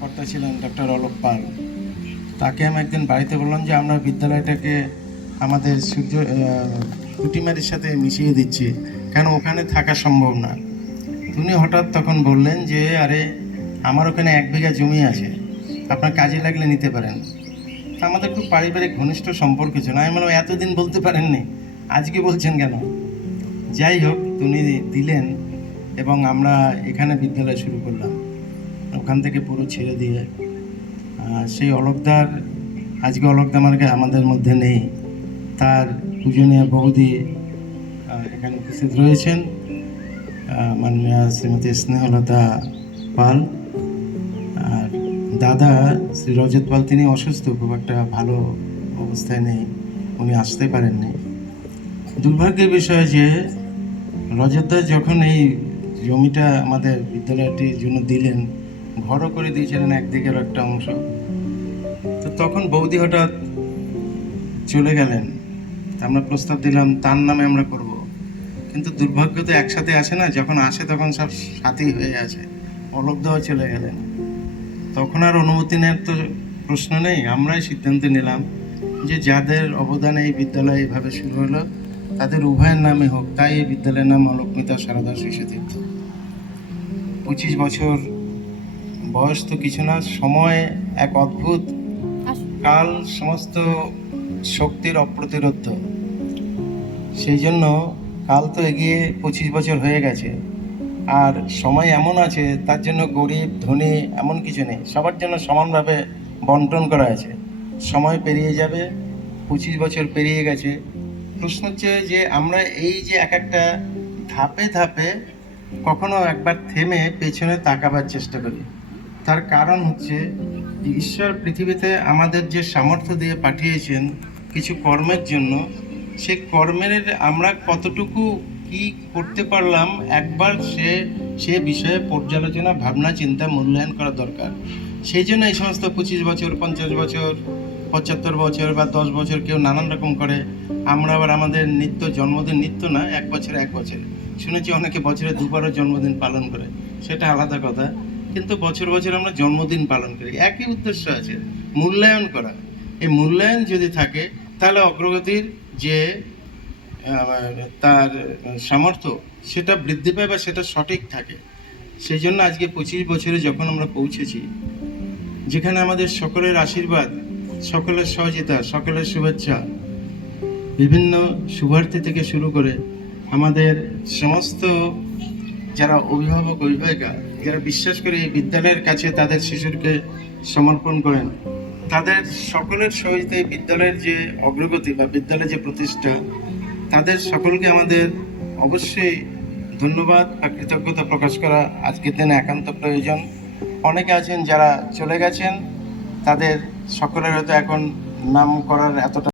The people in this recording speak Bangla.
কর্তা ছিলেন ডক্টর অলোক পাল। তাকে আমি একদিন বাড়িতে বললাম যে, আমরা বিদ্যালয়টাকে আমাদের সূর্য কুটিমারির সাথে মিশিয়ে দিচ্ছি। কেন? ওখানে থাকা সম্ভব না। উনি হঠাৎ তখন বললেন যে, আরে, আমার ওখানে এক বিঘা জমি আছে। আপনার কাজে লাগলে নিতে পারেন। আমাদের খুব পারিবারিক, ঘনিষ্ঠ সম্পর্ক ছিল। আমি বললাম, এতদিন বলতে পারেননি। আজকে বলছেন কেন? যাই হোক, উনি দিলেন এবং আমরা এখানে বিদ্যালয় শুরু করলাম। ওখান থেকে পুরো ছেড়ে দিয়ে সেই অলোকদার, আজকে অলোকদা আমার কা- আমাদের মধ্যে নেই। তার পূজনীয় বৌদি এখানে উপস্থিত রয়েছেন। মাননীয় শ্রীমতী স্নেহলতা পাল। আর দাদা শ্রী রজত পাল, তিনি অসুস্থ, খুব একটা ভালো অবস্থায় নেই। উনি আসতে পারেননি। দুর্ভাগ্যের বিষয় যে রজতদা যখন এই জমিটা আমাদের বিদ্যালয়টির জন্য দিলেন ঘরও করে দিয়েছিলেন একদিকের একটা অংশ। তো তখন বৌদি হঠাৎ চলে গেলেন। আমরা প্রস্তাব দিলাম, তার নামে আমরা করব। কিন্তু দুর্ভাগ্য তো একসাথে আসে না, যখন আসে তখন সব সাথী হয়ে আছে। অলোক দেওয়া চলে গেলেন। তখন আর অনুমতি নেওয়ার তো প্রশ্ন নেই, আমরাই সিদ্ধান্ত নিলাম যে যাদের অবদানে এই বিদ্যালয় এইভাবে শুরু হলো, তাদের উভয়ের নামে হোক, তাই এই বিদ্যালয়ের নাম অলোকমিতা সারদা শিশুতীর্থ। পঁচিশ বছর বয়স তো কিছু না সময় এক অদ্ভুত। কাল সমস্ত শক্তির অপ্রতিরোধ। সেই জন্য কাল তো এগিয়ে পঁচিশ বছর হয়ে গেছে। আর সময় এমন আছে তার জন্য গরিব ধনী এমন কিছু নেই। সবার জন্য সমানভাবে বন্টন করা আছে। সময় পেরিয়ে যাবে পঁচিশ বছর পেরিয়ে গেছে। প্রশ্ন হচ্ছে যে আমরা এই যে এক একটা ধাপে ধাপে কখনো একবার থেমে পেছনে তাকাবার চেষ্টা করি। তার কারণ হচ্ছে ঈশ্বর পৃথিবীতে আমাদের যে সামর্থ্য দিয়ে পাঠিয়েছেন কিছু কর্মের জন্য, সে কর্মের আমরা কতটুকু কি করতে পারলাম একবার সে সে বিষয়ে পর্যালোচনা, ভাবনা, চিন্তা, মূল্যায়ন করা দরকার। সেই জন্য এই সমস্ত পঁচিশ বছর, পঞ্চাশ বছর, পঁচাত্তর বছর বা দশ বছর কেউ নানান রকম করে, আমরা আবার আমাদের নিত্য জন্মদিন নিত্য না, এক বছর এক বছর। শুনেছি অনেকে বছরে দুবারও জন্মদিন পালন করে, সেটা আলাদা কথা। কিন্তু বছর বছর আমরা জন্মদিন পালন করি। একই উদ্দেশ্য আছে, মূল্যায়ন করা। এই মূল্যায়ন যদি থাকে, তাহলে অগ্রগতির যে তার সামর্থ্য, সেটা বৃদ্ধি পায় বা সেটা সঠিক থাকে। সেই জন্য আজকে পঁচিশ বছরে যখন আমরা পৌঁছেছি, যেখানে আমাদের সকলের আশীর্বাদ, সকলের সহযোগিতা, সকলের শুভেচ্ছা, বিভিন্ন শুভার্থী থেকে শুরু করে আমাদের সমস্ত যারা অভিভাবক, অভিভাবিকা, যারা বিশ্বাস করে এই বিদ্যালয়ের কাছে তাদের শিশুরকে সমর্পণ করেন, তাদের সকলের সহিত এই বিদ্যালয়ের যে অগ্রগতি বা বিদ্যালয়ের যে প্রতিষ্ঠা, তাদের সকলকে আমাদের অবশ্যই ধন্যবাদ আর কৃতজ্ঞতা প্রকাশ করা আজকের দিনে একান্ত প্রয়োজন। অনেকে আছেন যারা চলে গেছেন, তাদের সকলের হয়তো এখন নাম করার এতটা